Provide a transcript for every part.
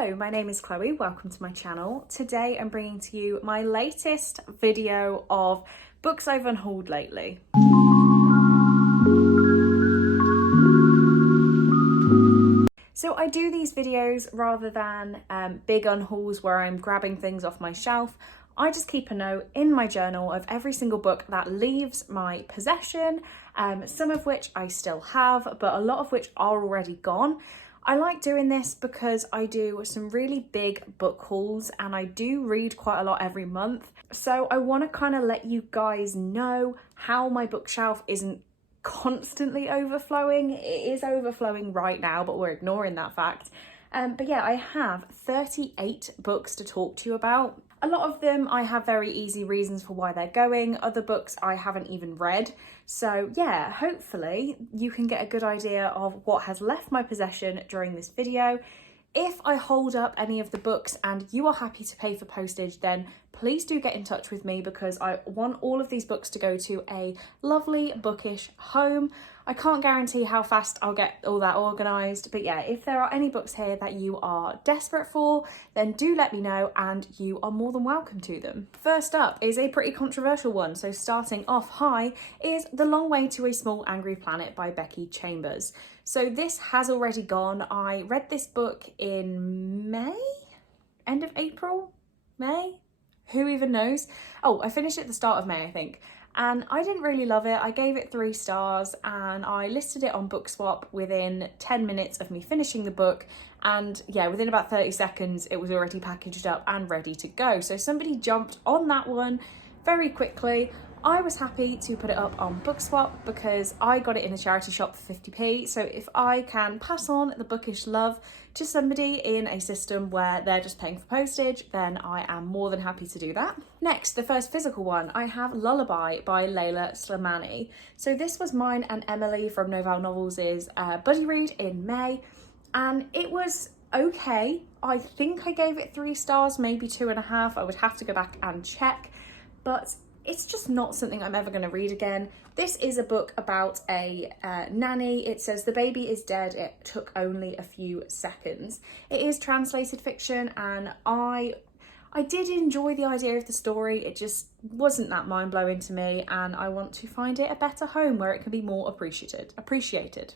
Hello, my name is Chloe, welcome to my channel. Today I'm bringing to you my latest video of books I've unhauled lately. So I do these videos rather than big unhauls where I'm grabbing things off my shelf. I just keep a note in my journal of every single book that leaves my possession, some of which I still have, but a lot of which are already gone. I like doing this because I do some really big book hauls and I do read quite a lot every month. So I want to kind of let you guys know how my bookshelf isn't constantly overflowing. It is overflowing right now, but we're ignoring that fact. But yeah, I have 38 books to talk to you about. A lot of them I have very easy reasons for why they're going. Other books I haven't even read. So yeah, hopefully you can get a good idea of what has left my possession during this video. If I hold up any of the books and you are happy to pay for postage, then please do get in touch with me because I want all of these books to go to a lovely bookish home. I can't guarantee how fast I'll get all that organised, but yeah, if there are any books here that you are desperate for, then do let me know and you are more than welcome to them. First up is a pretty controversial one, so starting off high is The Long Way to a Small Angry Planet by Becky Chambers. So this has already gone. I read this book in May? End of April? May? Who even knows? Oh, I finished it at the start of May, I think. And I didn't really love it. I gave it 3 stars and I listed it on BOOKSWAP within 10 minutes of me finishing the book. And yeah, within about 30 seconds, it was already packaged up and ready to go. So somebody jumped on that one very quickly. I was happy to put it up on BOOKSWAP because I got it in a charity shop for 50p. So if I can pass on the bookish love to somebody in a system where they're just paying for postage, then I am more than happy to do that. Next, the first physical one, I have Lullaby by Layla Slimani. So this was mine and Emily from Novell Novels' buddy read in May, and it was okay. I think I gave it 3 stars, maybe 2.5. I would have to go back and check, but it's just not something I'm ever going to read again. This is a book about a nanny. It says the baby is dead. It took only a few seconds. It is translated fiction and I did enjoy the idea of the story. It just wasn't that mind-blowing to me and I want to find it a better home where it can be more appreciated.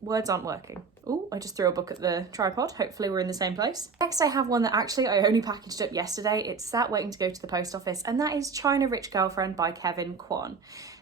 Words aren't working. Oh, I just threw a book at the tripod. Hopefully we're in the same place. Next, I have one that actually I only packaged up yesterday. It's sat waiting to go to the post office, and that is China Rich Girlfriend by Kevin Kwan.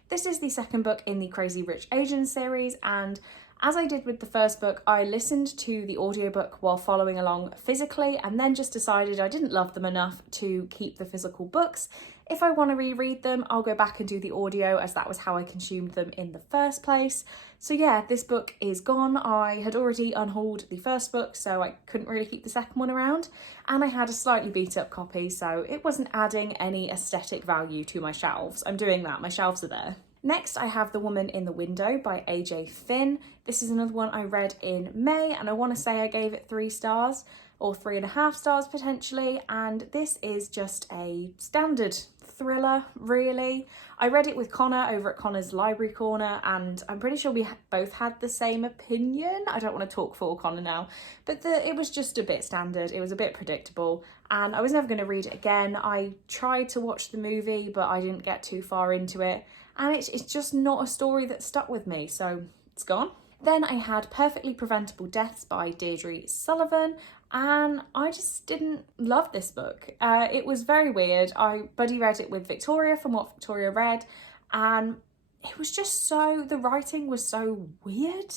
This is the second book in the Crazy Rich Asians series, and as I did with the first book, I listened to the audiobook while following along physically and then just decided I didn't love them enough to keep the physical books. If I want to reread them, I'll go back and do the audio as that was how I consumed them in the first place. So yeah, this book is gone. I had already unhauled the first book, so I couldn't really keep the second one around. And I had a slightly beat up copy, so it wasn't adding any aesthetic value to my shelves. I'm doing that, my shelves are there. Next, I have The Woman in the Window by AJ Finn. This is another one I read in May, and I want to say I gave it 3 stars, or 3.5 stars potentially, and this is just a standard thriller, really. I read it with Connor over at Connor's Library Corner, and I'm pretty sure we both had the same opinion. I don't want to talk for Connor now, but it was just a bit standard. It was a bit predictable, and I was never going to read it again. I tried to watch the movie, but I didn't get too far into it. And it's just not a story that stuck with me, so it's gone. Then I had Perfectly Preventable Deaths by Deirdre Sullivan, and I just didn't love this book. It was very weird. I buddy read it with Victoria from What Victoria Read, and it was just the writing was so weird.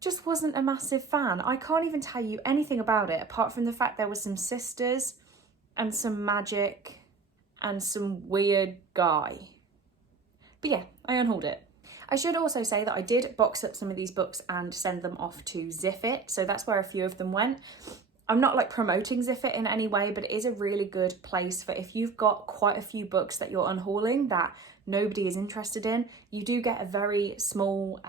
Just wasn't a massive fan. I can't even tell you anything about it apart from the fact there were some sisters and some magic and some weird guy. But yeah, I unhauled it. I should also say that I did box up some of these books and send them off to Ziffit, so that's where a few of them went. I'm not like promoting Ziffit in any way, but it is a really good place for if you've got quite a few books that you're unhauling that nobody is interested in. You do get a very small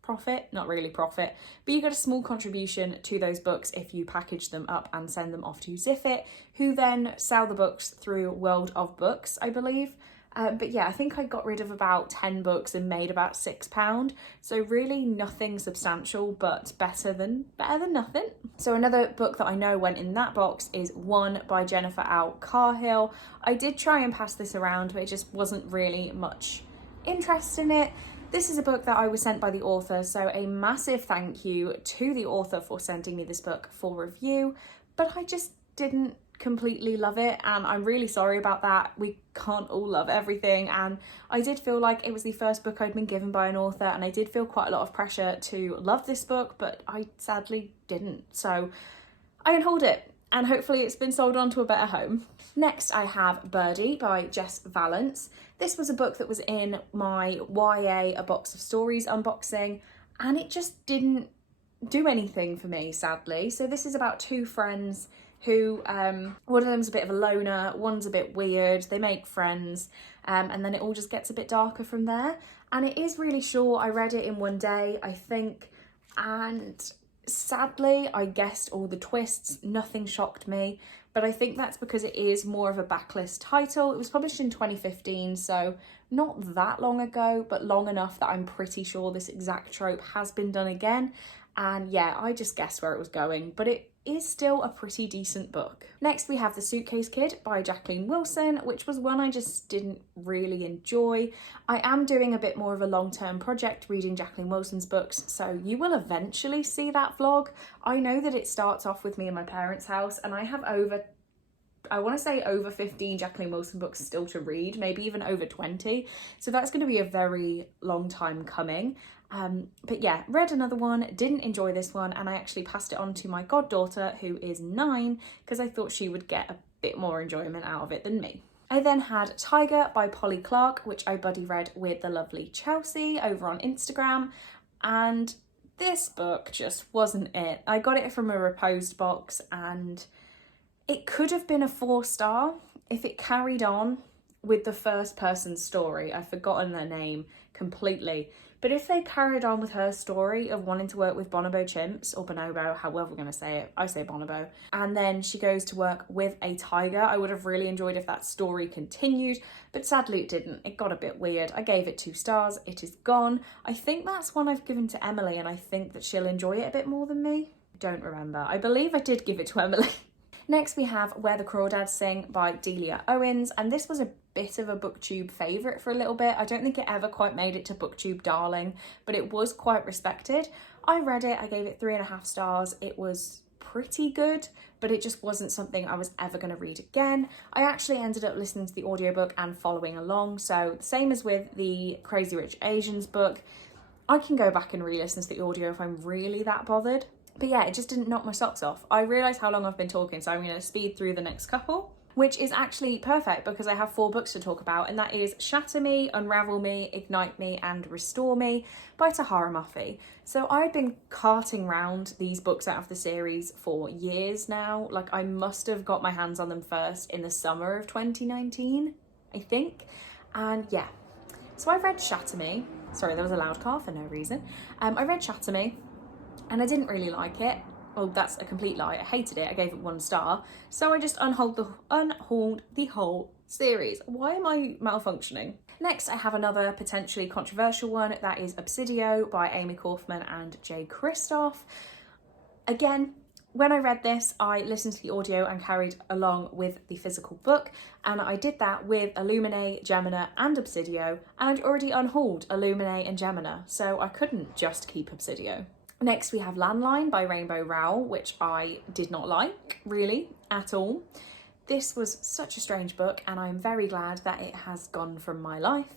profit, not really profit, but you get a small contribution to those books if you package them up and send them off to Ziffit, who then sell the books through World of Books, I believe. But yeah, I think I got rid of about 10 books and made about £6. So really nothing substantial, but better than nothing. So another book that I know went in that box is One by Jennifer L. Cahill. I did try and pass this around, but it just wasn't really much interest in it. This is a book that I was sent by the author, so a massive thank you to the author for sending me this book for review, but I just didn't completely love it, and I'm really sorry about that. We can't all love everything, and I did feel like it was the first book I'd been given by an author, and I did feel quite a lot of pressure to love this book, but I sadly didn't. So I unhauled it, and hopefully it's been sold on to a better home. Next I have Birdie by Jess Vallance. This was a book that was in my YA A Box of Stories unboxing, and it just didn't do anything for me, sadly. So this is about two friends who, one of them's a bit of a loner, one's a bit weird, they make friends, and then it all just gets a bit darker from there. And it is really short. I read it in one day, I think, and sadly I guessed all the twists. Nothing shocked me, but I think that's because it is more of a backlist title. It was published in 2015, so not that long ago, but long enough that I'm pretty sure this exact trope has been done again. And yeah, I just guessed where it was going, but it is still a pretty decent book. Next we have The Suitcase Kid by Jacqueline Wilson, which was one I just didn't really enjoy. I am doing a bit more of a long-term project reading Jacqueline Wilson's books, so you will eventually see that vlog. I know that it starts off with me in my parents' house, and I have over 15 Jacqueline Wilson books still to read, maybe even over 20. So that's going to be a very long time coming. But yeah, read another one, didn't enjoy this one, and I actually passed it on to my goddaughter, who is 9, because I thought she would get a bit more enjoyment out of it than me. I then had Tiger by Polly Clark, which I buddy read with the lovely Chelsea over on Instagram, and this book just wasn't it. I got it from a reposed box, and it could have been a 4-star if it carried on with the first person story. I've forgotten their name completely. But if they carried on with her story of wanting to work with bonobo chimps, or bonobo, however we're going to say it, I say bonobo, and then she goes to work with a tiger, I would have really enjoyed if that story continued, but sadly it didn't. It got a bit weird. I gave it 2 stars. It is gone. I think that's one I've given to Emily, and I think that she'll enjoy it a bit more than me. I don't remember. I believe I did give it to Emily. Next we have Where the Crawdads Sing by Delia Owens, and this was a bit of a BookTube favourite for a little bit. I don't think it ever quite made it to BookTube Darling, but it was quite respected. I read it, I gave it 3.5 stars. It was pretty good, but it just wasn't something I was ever going to read again. I actually ended up listening to the audiobook and following along, so same as with the Crazy Rich Asians book, I can go back and re-listen to the audio if I'm really that bothered. But yeah, it just didn't knock my socks off. I realised how long I've been talking, so I'm going to speed through the next couple, which is actually perfect because I have 4 books to talk about, and that is Shatter Me, Unravel Me, Ignite Me, and Restore Me by Tahara Maffi. So I've been carting round these books out of the series for years now. Like, I must have got my hands on them first in the summer of 2019, I think. And yeah, so I've read Shatter Me. Sorry, there was a loud car for no reason. I read Shatter Me, and I didn't really like it. Well, that's a complete lie. I hated it. I gave it 1 star. So I just unhauled the whole series. Why am I malfunctioning? Next, I have another potentially controversial one. That is Obsidio by Amy Kaufman and Jay Kristoff. Again, when I read this, I listened to the audio and carried along with the physical book. And I did that with Illumine, Gemina, and Obsidio. And I'd already unhauled Illumine and Gemina, so I couldn't just keep Obsidio. Next we have Landline by Rainbow Rowell, which I did not like, really, at all. This was such a strange book, and I'm very glad that it has gone from my life.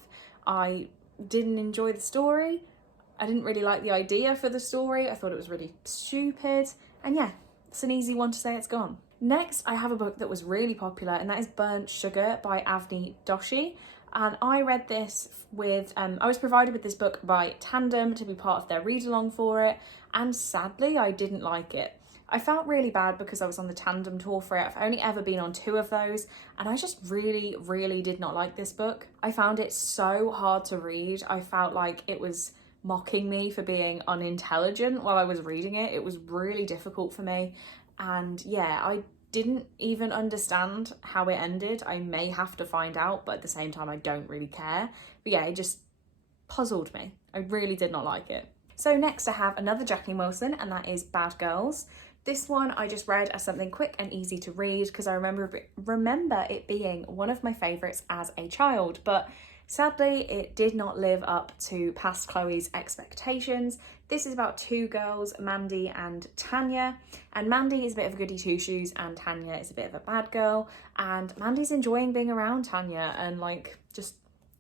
I didn't enjoy the story. I didn't really like the idea for the story. I thought it was really stupid. And yeah, it's an easy one to say it's gone. Next, I have a book that was really popular, and that is Burnt Sugar by Avni Doshi. And I read this with, I was provided with this book by Tandem to be part of their read-along for it, and sadly I didn't like it. I felt really bad because I was on the Tandem tour for it. I've only ever been on 2 of those, and I just really did not like this book. I found it so hard to read. I felt like it was mocking me for being unintelligent while I was reading it. It was really difficult for me, and yeah, I didn't even understand how it ended. I may have to find out, but at the same time, I don't really care. But yeah, it just puzzled me. I really did not like it. So next I have another Jackie Wilson, and that is Bad Girls. This one I just read as something quick and easy to read because I remember it being one of my favourites as a child, but sadly it did not live up to past Chloe's expectations. This is about two girls, Mandy and Tanya, and Mandy is a bit of a goody two-shoes and Tanya is a bit of a bad girl, and Mandy's enjoying being around Tanya and like just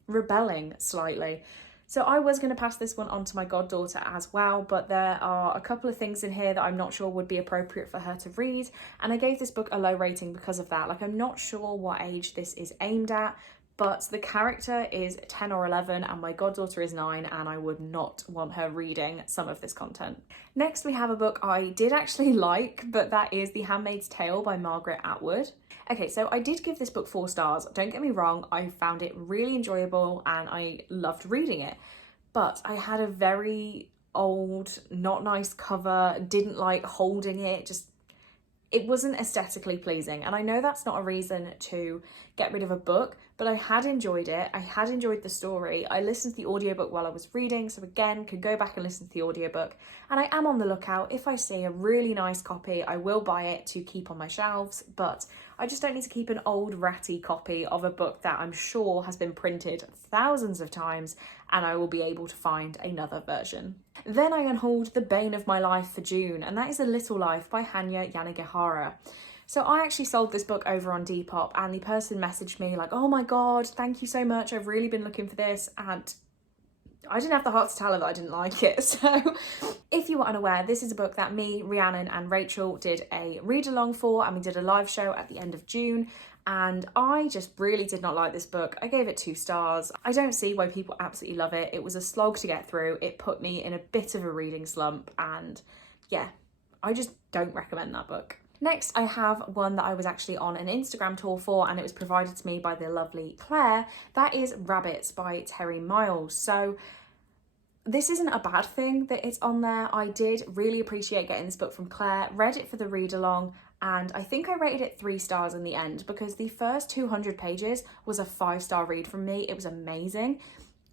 rebelling slightly. So I was going to pass this one on to my goddaughter as well, but there are a couple of things in here that I'm not sure would be appropriate for her to read, and I gave this book a low rating because of that. Like, I'm not sure what age this is aimed at, but the character is 10 or 11 and my goddaughter is 9, and I would not want her reading some of this content. Next we have a book I did actually like, but that is The Handmaid's Tale by Margaret Atwood. Okay, so I did give this book 4 stars. Don't get me wrong, I found it really enjoyable and I loved reading it. But I had a very old, not nice cover, didn't like holding it, it wasn't aesthetically pleasing. And I know that's not a reason to get rid of a book, but I had enjoyed it. I had enjoyed the story. I listened to the audiobook while I was reading, so again, could go back and listen to the audiobook. And I am on the lookout. If I see a really nice copy, I will buy it to keep on my shelves, but I just don't need to keep an old ratty copy of a book that I'm sure has been printed thousands of times, and I will be able to find another version. Then I unhauled The Bane of My Life for June, and that is A Little Life by Hanya Yanagihara. So I actually sold this book over on Depop, and the person messaged me like, oh my god, thank you so much, I've really been looking for this, and I didn't have the heart to tell her that I didn't like it. So if you were unaware, this is a book that me, Rhiannon and Rachel did a read along for, and we did a live show at the end of June, and I just really did not like this book. I gave it 2 stars. I don't see why people absolutely love it. It was a slog to get through. It put me in a bit of a reading slump, and yeah, I just don't recommend that book. Next, I have one that I was actually on an Instagram tour for, and it was provided to me by the lovely Claire. That is Rabbits by Terry Miles. So this isn't a bad thing that it's on there. I did really appreciate getting this book from Claire, read it for the read along, and I think I rated it 3 stars in the end because the first 200 pages was a 5-star read from me. It was amazing.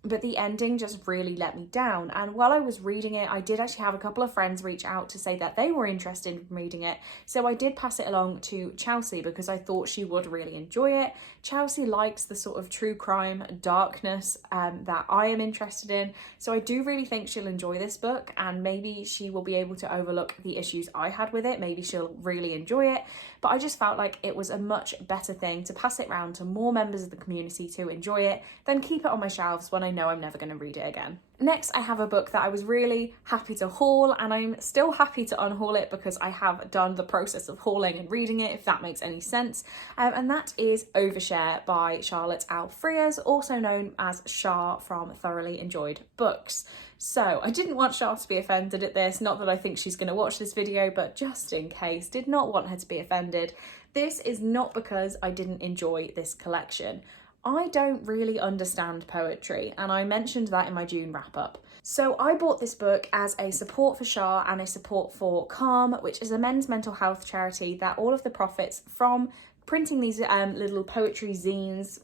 But the ending just really let me down. And while I was reading it, I did actually have a couple of friends reach out to say that they were interested in reading it. So I did pass it along to Chelsea because I thought she would really enjoy it. Chelsea likes the sort of true crime darkness that I am interested in. So I do really think she'll enjoy this book, and maybe she will be able to overlook the issues I had with it. Maybe she'll really enjoy it. But I just felt like it was a much better thing to pass it around to more members of the community to enjoy it than keep it on my shelves when I know I'm never going to read it again. Next, I have a book that I was really happy to haul, and I'm still happy to unhaul it because I have done the process of hauling and reading it, if that makes any sense. And that is Overshare by Charlotte Al Frias, also known as Shar from Thoroughly Enjoyed Books. So I didn't want Shar to be offended at this, not that I think she's going to watch this video, but just in case, did not want her to be offended. This is not because I didn't enjoy this collection. I don't really understand poetry, and I mentioned that in my June wrap-up. So I bought this book as a support for Shar and a support for Calm, which is a men's mental health charity that all of the profits from printing these little poetry zines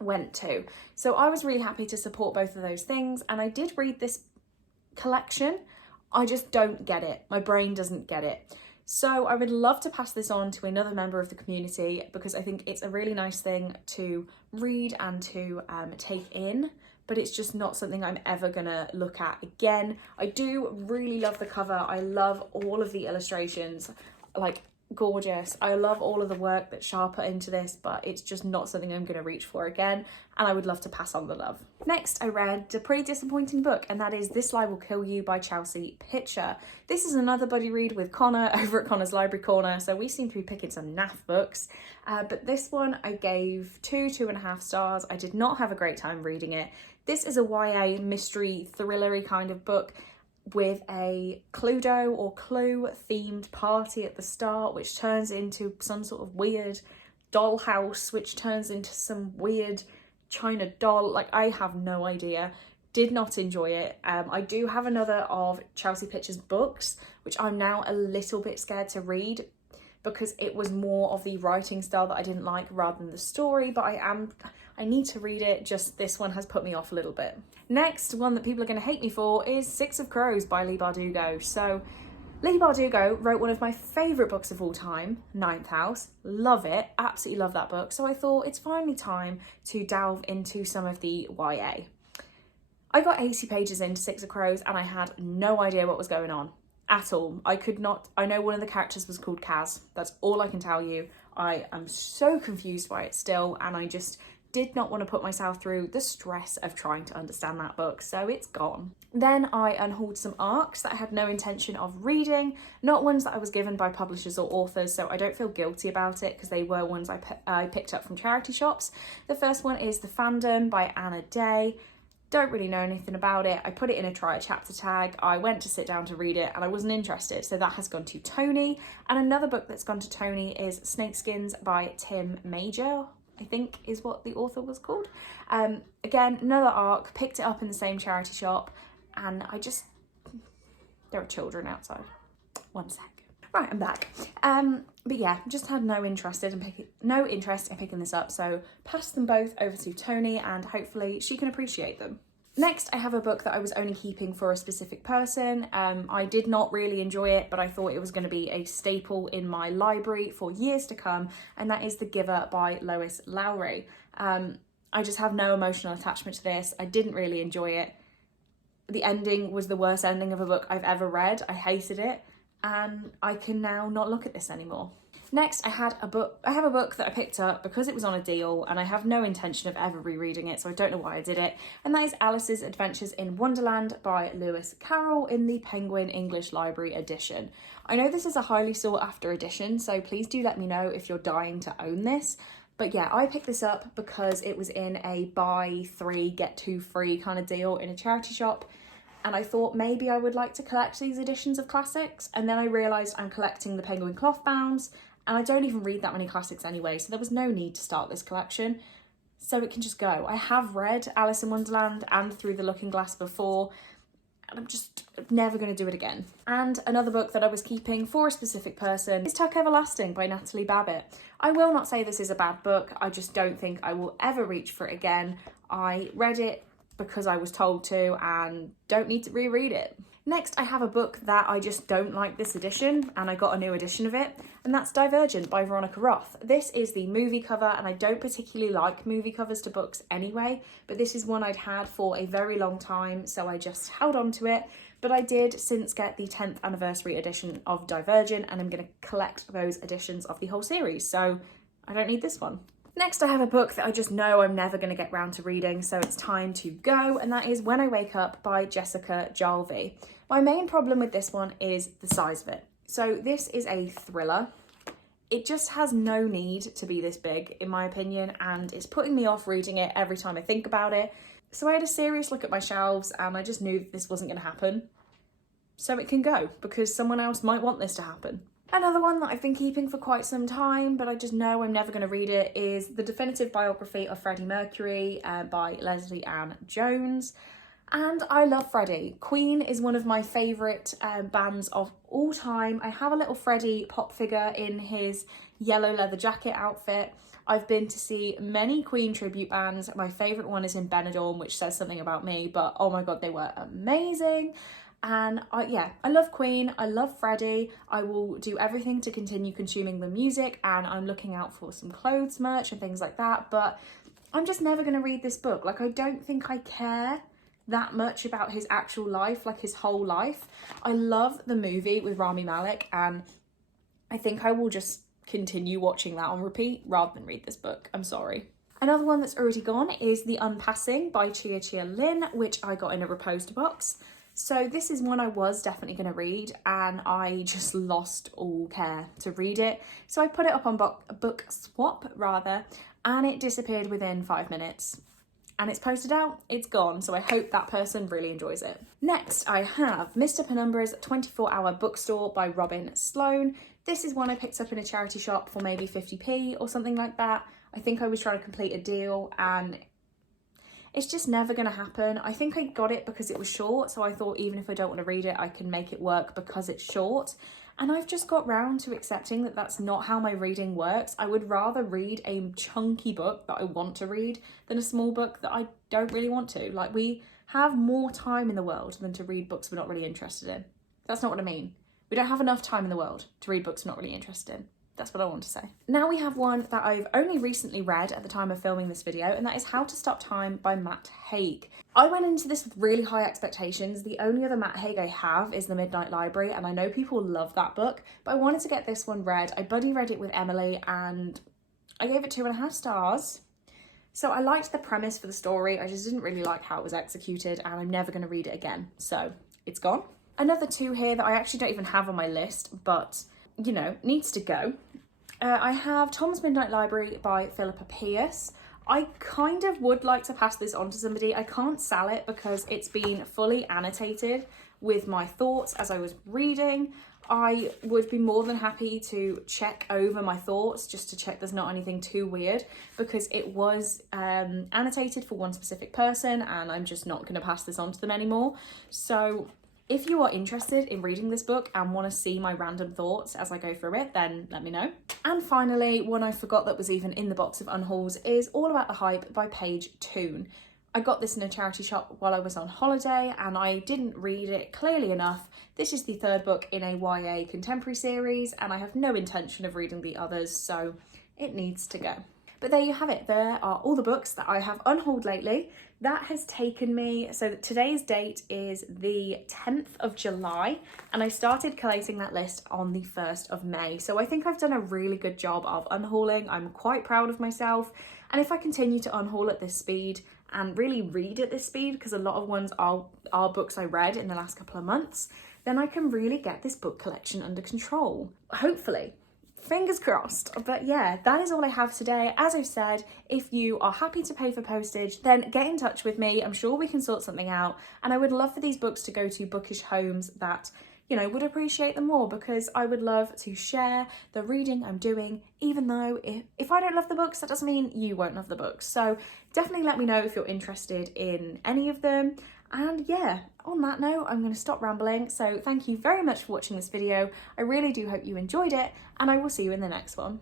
went to. So I was really happy to support both of those things, and I did read this collection. I just don't get it. My brain doesn't get it. So I would love to pass this on to another member of the community because I think it's a really nice thing to read and to take in, but it's just not something I'm ever gonna look at again. I do really love the cover. I love all of the illustrations, like gorgeous. I love all of the work that Shar put into this, but it's just not something I'm going to reach for again, and I would love to pass on the love. Next, I read a pretty disappointing book, and that is This Lie Will Kill You by Chelsea Pitcher. This is another buddy read with Connor over at Connor's Library Corner, so we seem to be picking some naff books, but this one I gave 2.5 stars. I did not have a great time reading it. This is a YA mystery thrillery kind of book with a Cluedo or Clue themed party at the start, which turns into some sort of weird dollhouse, which turns into some weird China doll. Like, I have no idea. Did not enjoy it. I do have another of Chelsea Pitcher's books, which I'm now a little bit scared to read because it was more of the writing style that I didn't like rather than the story, but I need to read it, just this one has put me off a little bit. Next, one that people are going to hate me for is Six of Crows by Leigh Bardugo. So Leigh Bardugo wrote one of my favourite books of all time, Ninth House. Love it, absolutely love that book. So I thought it's finally time to delve into some of the YA. I got 80 pages into Six of Crows and I had no idea what was going on at all. I know one of the characters was called Kaz. That's all I can tell you. I am so confused by it still, and I just did not want to put myself through the stress of trying to understand that book, so it's gone. Then I unhauled some arcs that I had no intention of reading, not ones that I was given by publishers or authors, so I don't feel guilty about it because they were ones I picked up from charity shops. The first one is The Fandom by Anna Day. Don't really know anything about it. I put it in a try a chapter tag. I went to sit down to read it and I wasn't interested. So that has gone to Tony. And another book that's gone to Tony is Snakeskins by Tim Major, I think is what the author was called. Again, another arc, picked it up in the same charity shop, and there are children outside. One sec. Right, I'm back. But yeah, just had no interest in picking this up, so passed them both over to Tony and hopefully she can appreciate them. Next, I have a book that I was only keeping for a specific person. I did not really enjoy it, but I thought it was going to be a staple in my library for years to come, and that is The Giver by Lois Lowry. I just have no emotional attachment to this. I didn't really enjoy it. The ending was the worst ending of a book I've ever read. I hated it, and I can now not look at this anymore. Next, I have a book that I picked up because it was on a deal, and I have no intention of ever rereading it, so I don't know why I did it, and that is Alice's Adventures in Wonderland by Lewis Carroll in the Penguin English Library edition. I know this is a highly sought after edition, so please do let me know if you're dying to own this. But yeah, I picked this up because it was in a buy 3 get 2 free kind of deal in a charity shop, and I thought maybe I would like to collect these editions of classics, and then I realised I'm collecting the Penguin cloth bounds, and I don't even read that many classics anyway, so there was no need to start this collection, so it can just go. I have read Alice in Wonderland and Through the Looking Glass before, and I'm just never going to do it again. And another book that I was keeping for a specific person is Tuck Everlasting by Natalie Babbitt. I will not say this is a bad book, I just don't think I will ever reach for it again. I read it because I was told to and don't need to reread it. Next, I have a book that I just don't like this edition, and I got a new edition of it, and that's Divergent by Veronica Roth. This is the movie cover, and I don't particularly like movie covers to books anyway, but this is one I'd had for a very long time, so I just held on to it. But I did since get the 10th anniversary edition of Divergent, and I'm going to collect those editions of the whole series, so I don't need this one. Next, I have a book that I just know I'm never going to get round to reading, so it's time to go, and that is When I Wake Up by Jessica Jalvi. My main problem with this one is the size of it. So this is a thriller. It just has no need to be this big, in my opinion, and it's putting me off reading it every time I think about it. So I had a serious look at my shelves, and I just knew this wasn't going to happen. So it can go, because someone else might want this to happen. Another one that I've been keeping for quite some time, but I just know I'm never going to read it, is The Definitive Biography of Freddie Mercury by Leslie Ann Jones. And I love Freddie. Queen is one of my favourite bands of all time. I have a little Freddie pop figure in his yellow leather jacket outfit. I've been to see many Queen tribute bands. My favourite one is in Benidorm, which says something about me, but oh my god, they were amazing. And yeah, I love Queen, I love Freddie. I will do everything to continue consuming the music, and I'm looking out for some clothes merch and things like that, but I'm just never going to read this book. Like, I don't think I care that much about his actual life, like his whole life. I love the movie with Rami Malek, and I think I will just continue watching that on repeat rather than read this book. I'm sorry. Another one that's already gone is The Unpassing by Chia Chia Lin, which I got in a reposed box. So this is one I was definitely going to read, and I just lost all care to read it. So I put it up on BOOKSWAP rather, and it disappeared within 5 minutes. And it's posted out, it's gone, so I hope that person really enjoys it. Next, I have Mr. Penumbra's 24-Hour Bookstore by Robin Sloan. This is one I picked up in a charity shop for maybe 50p or something like that. I think I was trying to complete a deal, and it's just never going to happen. I think I got it because it was short, so I thought even if I don't want to read it, I can make it work because it's short. And I've just got round to accepting that that's not how my reading works. I would rather read a chunky book that I want to read than a small book that I don't really want to. Like, we have more time in the world than to read books we're not really interested in. That's not what I mean. We don't have enough time in the world to read books we're not really interested in. That's what I want to say. Now we have one that I've only recently read at the time of filming this video, and that is How to Stop Time by Matt Haig. I went into this with really high expectations. The only other Matt Haig I have is The Midnight Library, and I know people love that book, but I wanted to get this one read. I buddy read it with Emily and I gave it 2.5 stars. So I liked the premise for the story, I just didn't really like how it was executed, and I'm never going to read it again. So it's gone. Another 2 here that I actually don't even have on my list, but you know, needs to go. I have Tom's Midnight Library by Philippa Pierce. I kind of would like to pass this on to somebody. I can't sell it because it's been fully annotated with my thoughts as I was reading. I would be more than happy to check over my thoughts just to check there's not anything too weird, because it was annotated for one specific person and I'm just not going to pass this on to them anymore. So if you are interested in reading this book and want to see my random thoughts as I go through it, then let me know. And finally, one I forgot that was even in the box of Unhauled is All About the Hype by Paige Toon. I got this in a charity shop while I was on holiday and I didn't read it clearly enough. This is the 3rd book in a YA contemporary series and I have no intention of reading the others, so it needs to go. But there you have it. There are all the books that I have unhauled lately. That has taken me, so today's date is the 10th of July and I started collating that list on the 1st of May. So I think I've done a really good job of unhauling. I'm quite proud of myself. And if I continue to unhaul at this speed and really read at this speed, because a lot of ones are books I read in the last couple of months, then I can really get this book collection under control. Hopefully. Fingers crossed. But yeah, that is all I have today. As I've said, if you are happy to pay for postage, then get in touch with me. I'm sure we can sort something out. And I would love for these books to go to bookish homes that, you know, would appreciate them more, because I would love to share the reading I'm doing, even though if I don't love the books, that doesn't mean you won't love the books. So definitely let me know if you're interested in any of them. And yeah, on that note, I'm going to stop rambling. So thank you very much for watching this video. I really do hope you enjoyed it, and I will see you in the next one.